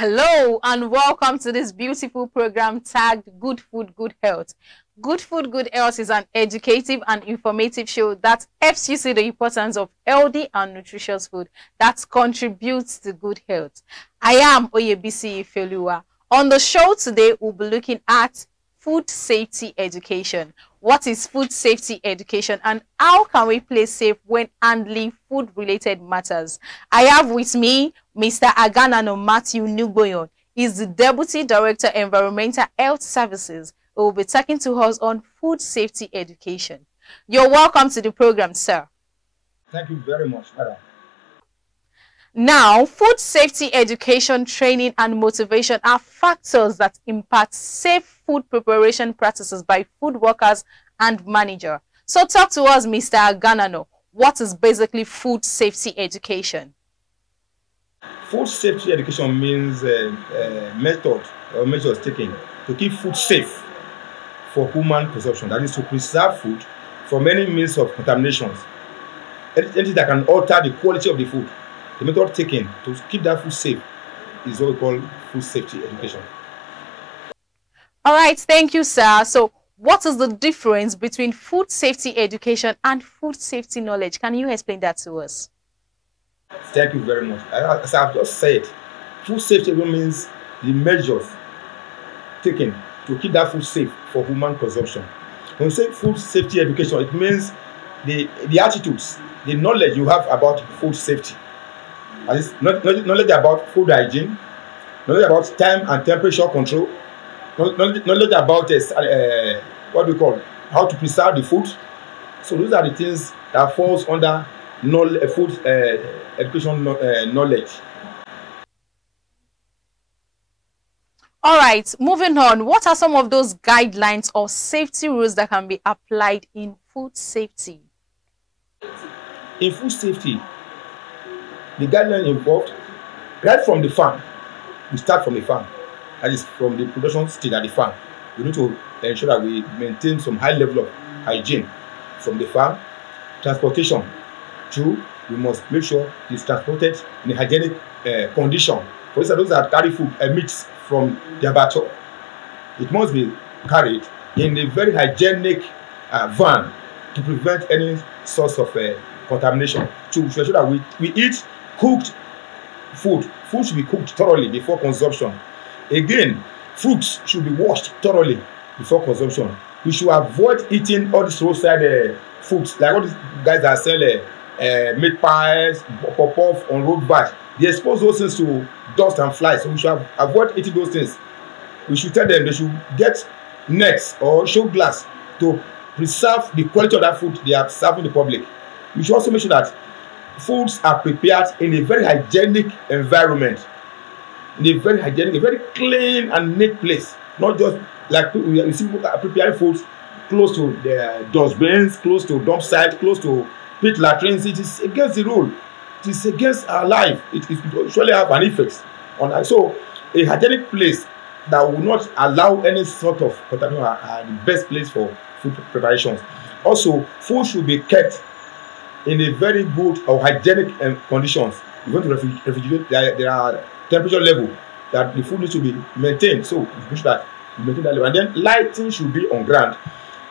Hello and welcome to this beautiful program tagged Good Food, Good Health. Good Food, Good Health is an educative and informative show that helps you see the importance of healthy and nutritious food that contributes to good health. I am Oyebisi Ifelua. On the show today, we'll be looking at food safety education. What is food safety education and how can we play safe when handling food-related matters? I have with me Mr. Agannanoh M.N. He's the Deputy Director, Environmental Health Services, who will be talking to us on food safety education. You're welcome to the program, sir. Thank you very much, madam. Now, food safety education, training, and motivation are factors that impact safe food preparation practices by food workers and manager. So talk to us, Mr. Agannanoh. What is basically food safety education? Food safety education means measures taken to keep food safe for human consumption. That is to preserve food from any means of contaminations. Anything that can alter the quality of the food. The method taken to keep that food safe is what we call food safety education. All right, thank you, sir. So what is the difference between food safety education and food safety knowledge? Can you explain that to us? Thank you very much. As I've just said, food safety means the measures taken to keep that food safe for human consumption. When we say food safety education, it means the attitudes, the knowledge you have about food safety. That is knowledge about food hygiene, knowledge about time and temperature control, knowledge about what we call how to preserve the food. So those are the things that falls under food education knowledge. All right, moving on. What are some of those guidelines or safety rules that can be applied in food safety? In food safety, the guidelines involved right from the farm. We start from the farm. That is from the production stage at the farm. We need to ensure that we maintain some high level of hygiene from the farm. Transportation. Two, we must make sure it's transported in a hygienic condition. For instance, those that carry food meats from the abattoir, it must be carried in a very hygienic van to prevent any source of contamination. To ensure that we eat cooked food. Food should be cooked thoroughly before consumption. Again, fruits should be washed thoroughly before consumption. We should avoid eating all these roadside foods, like all these guys that sell meat pies, pop-off on road back. They expose those things to dust and flies, so we should avoid eating those things. We should tell them they should get nets or show glass to preserve the quality of that food they are serving the public. We should also make sure that foods are prepared in a very hygienic environment, in a very hygienic, a very clean and neat place. Not just like we see people preparing foods close to the dustbins, close to dump sites, close to pit latrines. It is against the rule. It is against our life. It will surely have an effect on us. So a hygienic place that will not allow any sort of contamination are the best place for food preparations. Also, food should be kept in a very good or hygienic conditions. If you want to refrigerate, there are temperature level that the food needs to be maintained. So make sure that you maintain that level. And then lighting should be on ground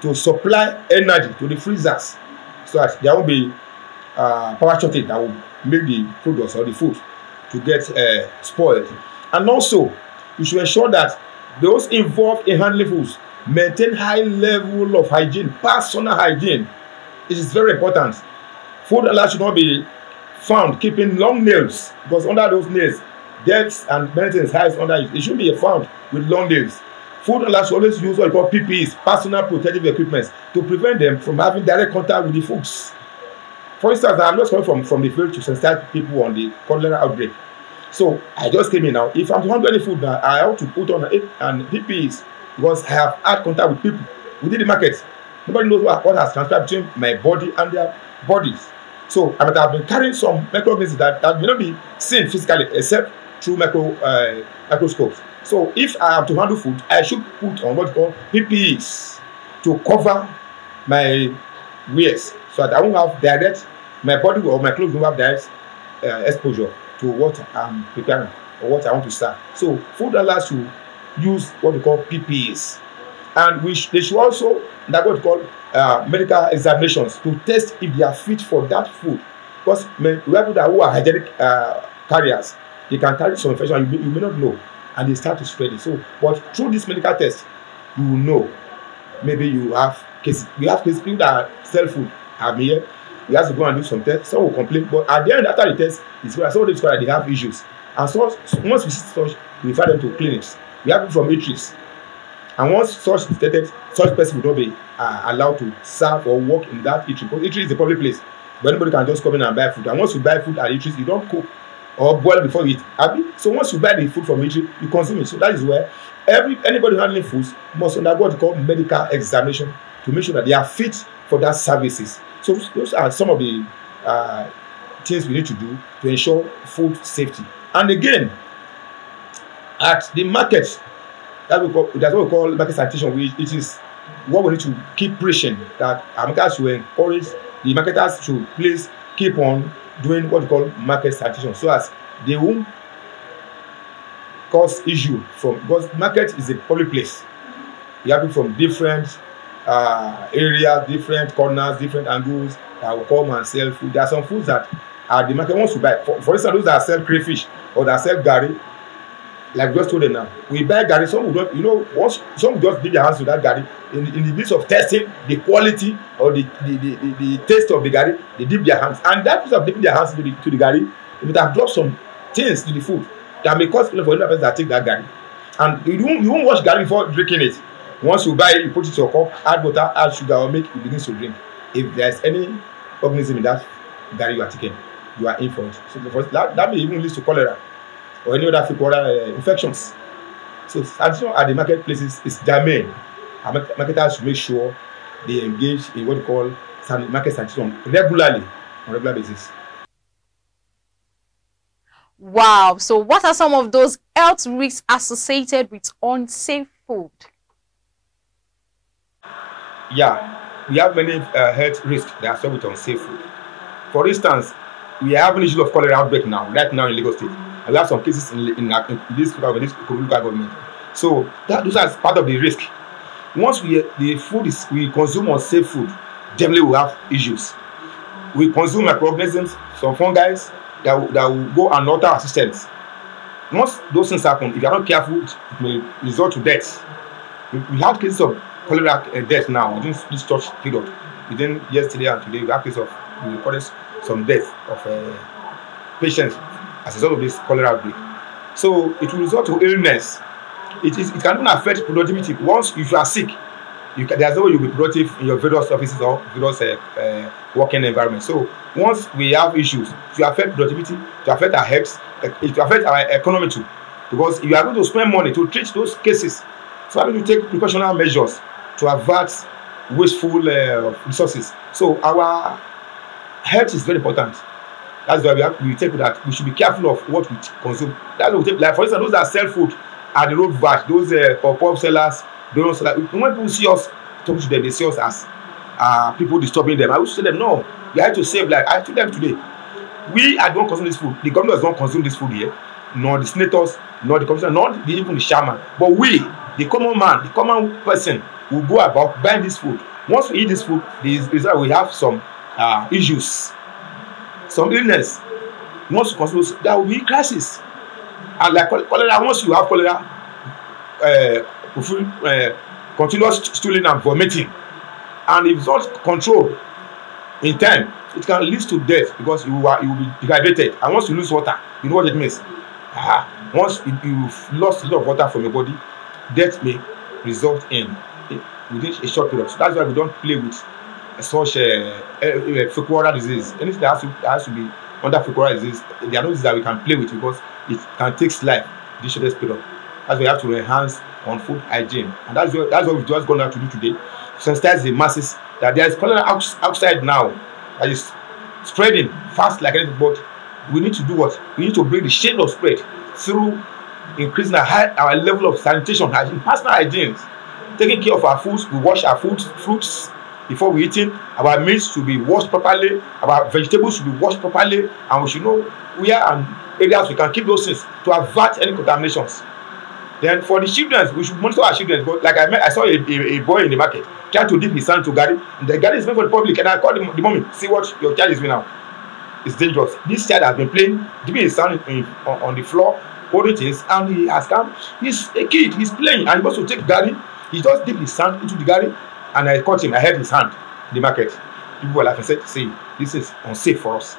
to supply energy to the freezers so that there won't be power shortage that will make the products or the food to get spoiled. And also, you should ensure that those involved in handling foods maintain high level of hygiene, personal hygiene. It is very important. Food allowed should not be found keeping long nails, because under those nails, deaths and many things hides under it. It should be found with long nails. Food allowed should always use what we call PPEs, personal protective equipment, to prevent them from having direct contact with the foods. For instance, I'm just coming from the field to sensitize people on the cholera outbreak. So I just came in now. If I'm to handle any food now, I have to put on PPEs because I have had contact with people within the market. Nobody knows what has transpired between my body and their bodies. So I might have been carrying some microorganisms that may not be seen physically except through microscopes. So if I have to handle food, I should put on what we call PPEs to cover my wares so that I won't have direct, my body or my clothes won't have direct exposure to what I'm preparing. or what I want to serve. So food handlers should use what we call PPAs, and they should also undergo what we call medical examinations to test if they are fit for that food, because we have people that who are hygienic carriers, they can carry some infection and you may not know, and they start to spread it. So but through this medical test you will know. Maybe you have cases, people that sell food. I'm here, we have to go and do some tests. Some will complain, but at the end, after the test, it's some of them discover that they have issues, and so once we see such, we refer them to clinics. We have people from eateries, and once such is detected, such person will not be allowed to serve or work in that eatery, because eatery is a public place where anybody can just come in and buy food. And once you buy food at eateries, you don't cook or boil before you eat. So once you buy the food from eatery, you consume it. So that is where anybody handling foods must undergo what we call medical examination to make sure that they are fit for that services. So those are some of the things we need to do to ensure food safety. And again, at the market, that's what we call market sanitation. It is what we need to keep preaching, that our marketers should encourage, the marketers should please keep on doing what we call market sanitation, so as they won't cause issue from, because market is a public place. You have people from different areas, different corners, different angles that will come and sell food. There are some foods that the market wants to buy. For instance, those that sell crayfish or that sell gari, like we just told them now, we buy gari. Some will not, once some will just dip their hands to that gari. In the midst of testing the quality or the taste of the gari, they dip their hands. And that piece of dipping their hands to the gari, it would have dropped some things to the food that may cause problem for another person that take that gari. And you won't wash gari before drinking it. Once you buy it, you put it to your cup, add water, add sugar, or milk, it begins to drink. If there's any organism in that gari you are taking, you are in for it. So that may even lead to cholera or any other fecal infections. So sanitation at the marketplaces is germane. Our marketers should make sure they engage in what we call market sanitation regularly, on a regular basis. Wow. So what are some of those health risks associated with unsafe food? Yeah, we have many health risks that are associated with unsafe food. For instance, we have an issue of cholera outbreak right now in Lagos State. And we have some cases in this local government. So those are part of the risk. Once the food we consume unsafe food, generally we have issues. We consume microorganisms, some fungi that will go and alter our systems. Once those things happen, if you are not careful, it may result to death. We had cases of cholera death now within this short period. Within yesterday and today, we have cases of, we recorded some deaths of patients as a result of this cholera outbreak. So it will result to illness. It can even affect productivity. Once if you are sick, there's no way you'll be productive in your various offices or various working environment. So once we have issues, it will affect productivity, it will affect our health, it will affect our economy too. Because you are going to spend money to treat those cases. So having to take precautionary measures to avert wasteful resources. So our health is very important. That's why we take that we should be careful of what we consume. That's what we take. Like for instance, those that sell food at the road back, those pop-up sellers, those sellers. When people see us talking to them, they see us as people disturbing them. I will tell them, no, we have to save life. I told them today, we are don't consume this food. The government does not consume this food here, nor the senators, nor the commissioner, nor even the chairman. But we, the common man, the common person, will go about buying this food. Once we eat this food, we have some issues, some illness. Once you consume, there will be crisis. And like cholera, once you have cholera, continuous stooling and vomiting, and if it's not controlled in time, it can lead to death because you will be dehydrated. And once you lose water, you know what it means. Once you've lost a lot of water from your body, death may result in within a short period. So that's why we don't play with such fecal disease. Anything that has to be under fecal disease, there are no diseases that we can play with because it can take life in the shortest period. That's why we have to enhance on food hygiene, and that's what we've just gone out to do today. Sensitize the masses that there is cholera outside now that is spreading fast like anything. But we need to do what? We need to bring the shade of spread through increasing our level of sanitation, hygiene, personal hygiene, taking care of our foods. We wash our fruits before we eating. Our meat should be washed properly. Our vegetables should be washed properly, and we should know where and areas we can keep those things to avert any contaminations. Then for the children, we should monitor our children. But like I saw a boy in the market trying to dip his hand to garri. The garri is meant for the public, and I called the mommy, see what your child is doing now. It's dangerous. This child has been playing, dipping his hand on the floor, holding things, and he has come. He's a kid. He's playing, and he wants to take garri. He just dipped his hand into the garri, and I caught him. I held his hand in the market. People were laughing. Said, "See, this is unsafe for us."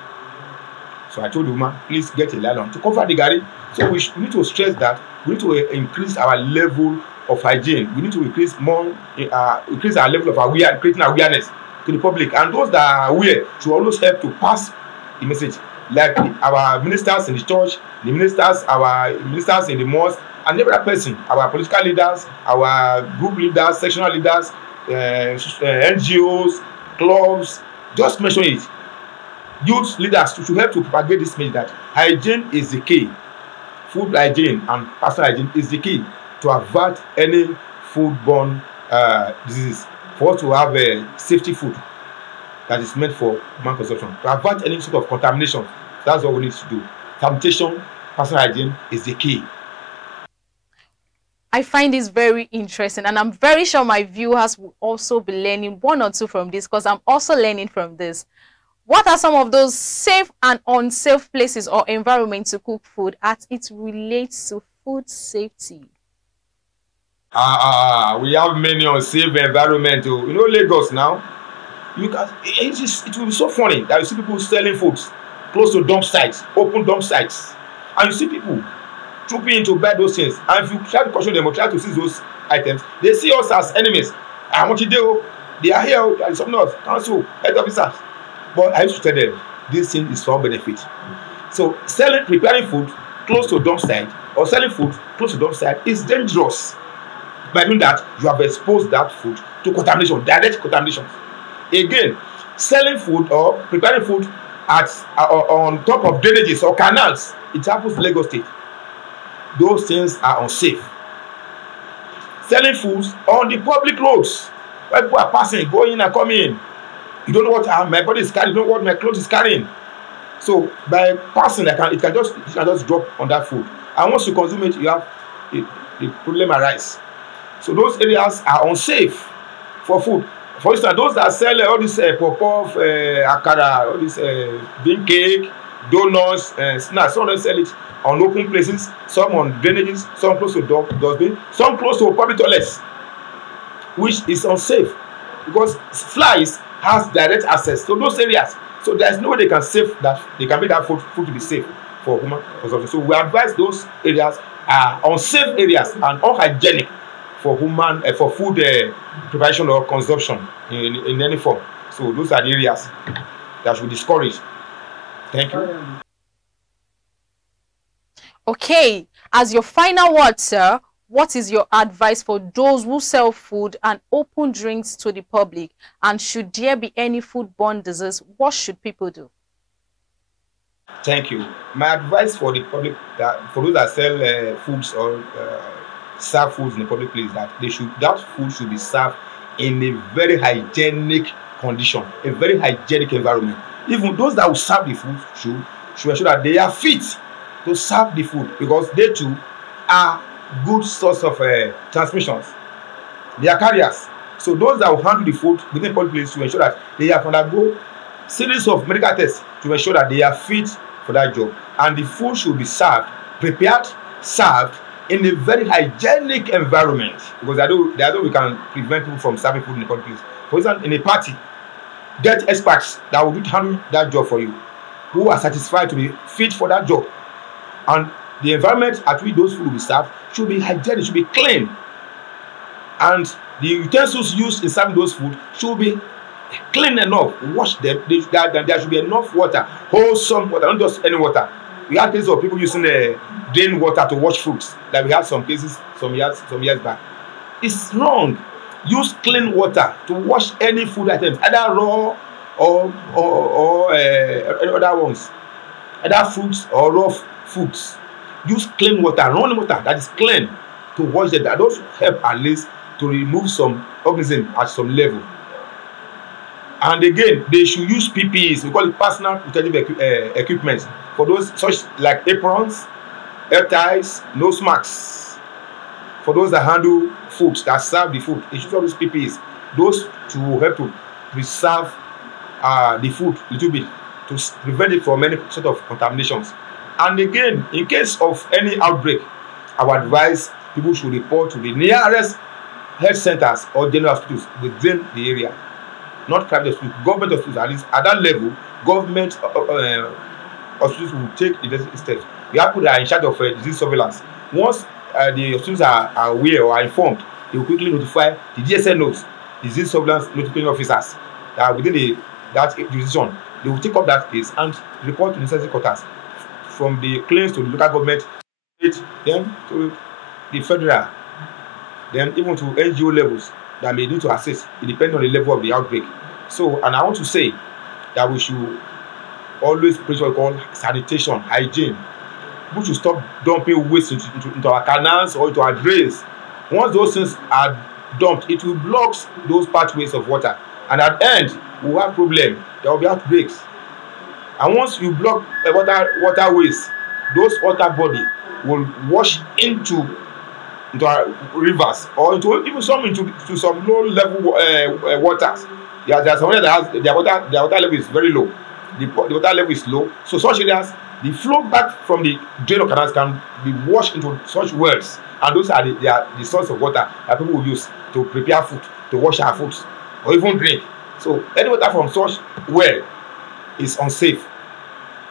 So I told the woman, "Please get a nylon to cover the garri." So we need to stress that we need to increase our level of hygiene. We need to increase our level of creating awareness to the public, and those that are aware should always help to pass the message. Like our ministers in the church, our ministers in the mosque, and every other person, our political leaders, our group leaders, sectional leaders, NGOs, clubs, just mention it. Youth leaders should help to propagate this message that hygiene is the key. Food hygiene and personal hygiene is the key to avert any foodborne diseases. For us to have a safety food that is meant for human consumption, to avert any sort of contamination. That's what we need to do. Sanitation, personal hygiene is the key. I find this very interesting, and I'm very sure my viewers will also be learning one or two from this, because I'm also learning from this. What are some of those safe and unsafe places or environments to cook food as it relates to food safety? We have many unsafe environments. You know Lagos now? It will be so funny that you see people selling foods close to dump sites, open dump sites. And you see people trooping in to buy those things. And if you try to caution them or try to seize those items, they see us as enemies. I want you to do, they are here, there is something else, council, head officers. But I used to tell them, this thing is for our benefit. So preparing food close to a dump site or selling food close to a dump site is dangerous. By doing that, you have exposed that food to contamination, direct contamination. Again, selling food or preparing food on top of drainages or canals, it happens in Lagos State. Those things are unsafe. Selling foods on the public roads, where people are passing, going and coming in. You don't know what my body is carrying, you don't know what my clothes is carrying. So by passing, you can just drop on that food. And once you consume it, you have the problem arise. So those areas are unsafe for food. For instance, those that sell all this pop-off, akara, all this bean cake, donuts, snacks, some of them sell it on open places, some on drainages, some close to dustbin, some close to public toilets, which is unsafe because flies has direct access to those areas. So there is no way they can make that food to be safe for human consumption. So we advise those areas are unsafe areas and unhygienic for food preparation or consumption in any form. So those are the areas that should be discouraged. Thank you. Okay, as your final word, sir, what is your advice for those who sell food and open drinks to the public? And should there be any foodborne disease, what should people do? Thank you. My advice for the public, for those that sell foods or serve foods in the public place, that food should be served in a very hygienic condition, a very hygienic environment. Even those that will serve the food should ensure that they are fit to serve the food, because they too are good source of transmissions. They are carriers. So those that will handle the food within the public place to ensure that they have undergo series of medical tests to ensure that they are fit for that job. And the food should be prepared, served in a very hygienic environment, because that's how we can prevent people from serving food in the public place. For example, in a party, get experts that will handle that job for you, who are satisfied to be fit for that job. And the environment at which those food will be served should be hygienic, should be clean. And the utensils used in serving those food should be clean enough. Wash them. There should be enough water, wholesome water, not just any water. We have cases of people using drain water to wash fruits, like we had some cases some years back. It's wrong. Use clean water to wash any food items, either raw or other ones, either fruits or raw foods. Use clean water, running water that is clean to wash them. That does help at least to remove some organism at some level. And again, they should use PPEs. We call it personal protective equipment for those such like aprons, hair ties, nose masks. For those that handle food, that serve the food, they should use PPEs. Those to help to preserve the food a little bit, to prevent it from any sort of contaminations. And again, in case of any outbreak, I would advise people should report to the nearest health centers or general hospitals within the area, not private hospitals, government hospitals. At least at that level, government hospitals will take the steps. We have people that are in charge of disease surveillance. Once the hospitals are aware or are informed, they will quickly notify the DSNOs, disease surveillance notification officers, that within that jurisdiction, they will take up that case and report to the necessary quarters, from the claims to the local government, then to the federal, then even to NGO levels that may need to assist. It depends on the level of the outbreak. So, and I want to say that we should always preach what we call sanitation, hygiene. We should stop dumping waste into our canals or into our drains. Once those things are dumped, it will block those pathways of water, and at the end we will have problem. There will be outbreaks. And once you block waterways, those water body will wash into our rivers, or into even some into some low level waters. There are some areas that has their water level is very low. The water level is low, so such areas, the flow back from the drain or canals can be washed into such wells, and those are the source of water that people will use to prepare food, to wash our foods, or even drink. So any water from such well is unsafe,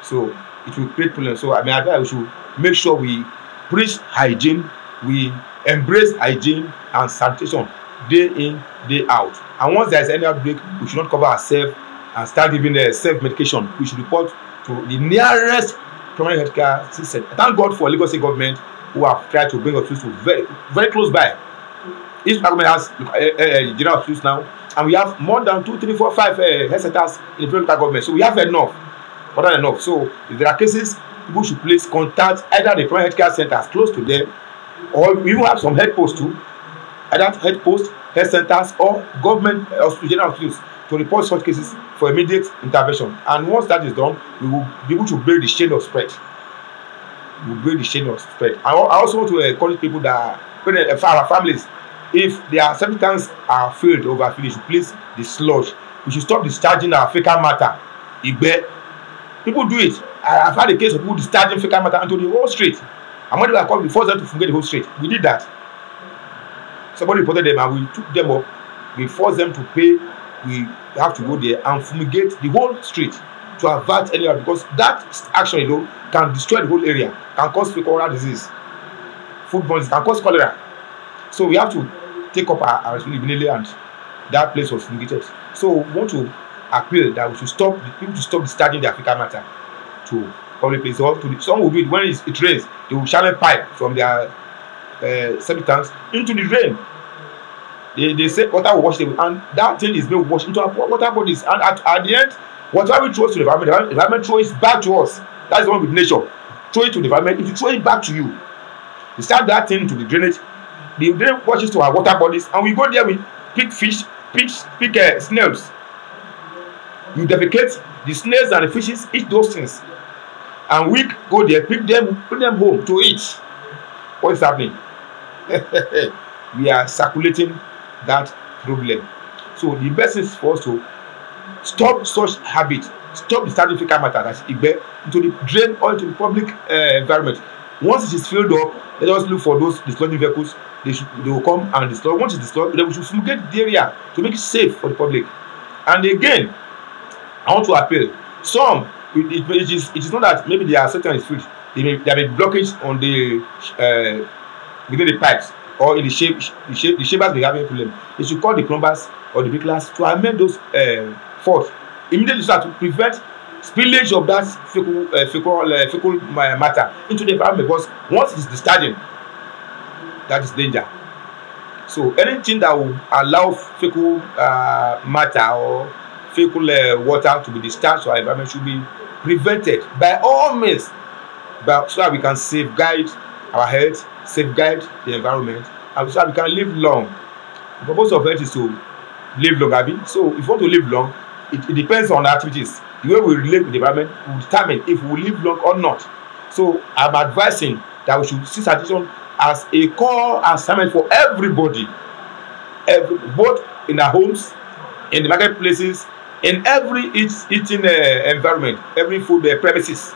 so it will create problems. So I mean, advise we should make sure we preach hygiene, we embrace hygiene and sanitation day in, day out. And once there is any outbreak, we should not cover ourselves and start giving self-medication. We should report to the nearest primary healthcare system. Thank God for Lagos State government who have tried to bring hospitals to very, very close by. Each government has general hospitals now, and we have more than 2, 3, 4, 5 health centers in the local government. So we have enough, more than enough. So if there are cases, people should please contact either the primary healthcare centers close to them, or we even have some health posts too, either health posts, health centers, or government general hospitals, to report such cases for immediate intervention. And once that is done, we will be able to break the chain of spread. We will break the chain of spread. I also want to encourage people that our families, if their septic tanks are filled or overfilled, they should place the sludge. We should stop discharging our fecal matter. People do it. I've had a case of people discharging fecal matter into the whole street. And when they were called, we forced them to fumigate the whole street. We did that. Somebody reported them and we took them up. We forced them to pay. We have to go there and fumigate the whole street to avert any other, because that action alone can destroy the whole area, can cause fecal disease, foodborne disease, can cause cholera. So we have to take up our responsibility, and that place was fumigated. So we want to appeal that we should stop people to stop discharging their fecal matter to public places. Some will do it when it rains. They will channel pipe from their septic tanks into the drain. They say water will wash them, and that thing is being washed into our water bodies. And at the end, whatever we throw to the environment throws it back to us. That's the one with nature. Throw it to the environment, it will throw it back to you. You start that thing to the drainage, the drain washes to our water bodies, and we go there, we pick fish, pick snails. You defecate, the snails and the fishes eat those things. And we go there, pick them, bring them home to eat. What is happening? We are circulating that problem. So the best is for us to stop such habit, stop the starting fecal matter that's into the drain or into the public environment. Once it is filled up, let us look for those dislodging vehicles. They will come and dislodge. Once it's dislodged, then we should fumigate the area to make it safe for the public. And again, I want to appeal. Some, it is not that maybe there are certain is filled. There may be blockage on the within the pipes, or in the shapers may have a problem. They should call the plumbers or the bricklayer to amend those faults immediately, so to prevent spillage of that fecal matter into the environment, because once it's discharging, that is danger. So anything that will allow fecal matter or fecal water to be discharged to our environment should be prevented by all means, so that we can safeguard our health, safeguard the environment, and so that we can live long. The purpose of health is to live long, Abby. So if you want to live long, it depends on the activities. The way we relate with the environment will determine if we live long or not. So I'm advising that we should see sanitation as a core assignment for everybody, both in our homes, in the marketplaces, in every eating environment, every food premises.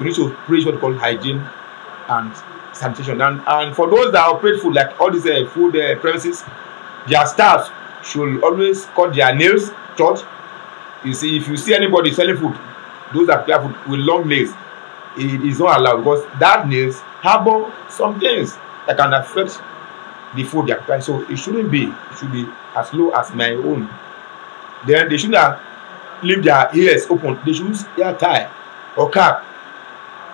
We need to preach what we call hygiene and sanitation. And for those that operate food, like all these food premises, their staff should always cut their nails short. You see, if you see anybody selling food, those that prepare food with long nails, it is not allowed, because that nails harbor some things that can affect the food they are preparing. So it shouldn't be. It should be as low as my own. Then they shouldn't leave their ears open. They should use ear tie or cap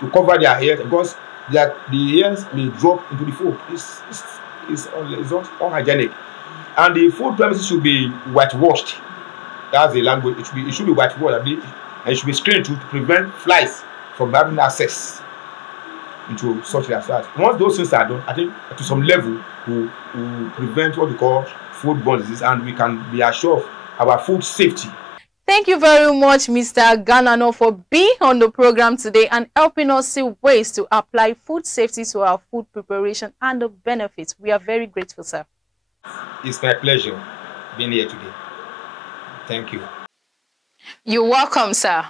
to cover their ears, because the ears may drop into the food. It's not unhygienic. And the food premises should be whitewashed. That's the language. It should be whitewashed, and it should be screened to prevent flies from having access into such as that. Once those things are done, I think to some level we prevent what we call foodborne disease, and we can be assured of our food safety. Thank you very much, Mr. Agannanoh, for being on the program today and helping us see ways to apply food safety to our food preparation and the benefits. We are very grateful, sir. It's my pleasure being here today. Thank you. You're welcome, sir.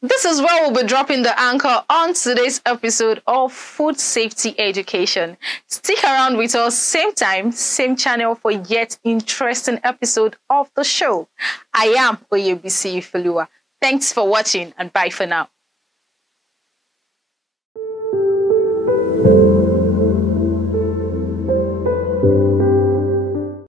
This is where we'll be dropping the anchor on today's episode of Food Safety Education. Stick around with us, same time, same channel, for yet interesting episode of the show. I am Oyebisi Ifeoluwa. Thanks for watching, and bye for now.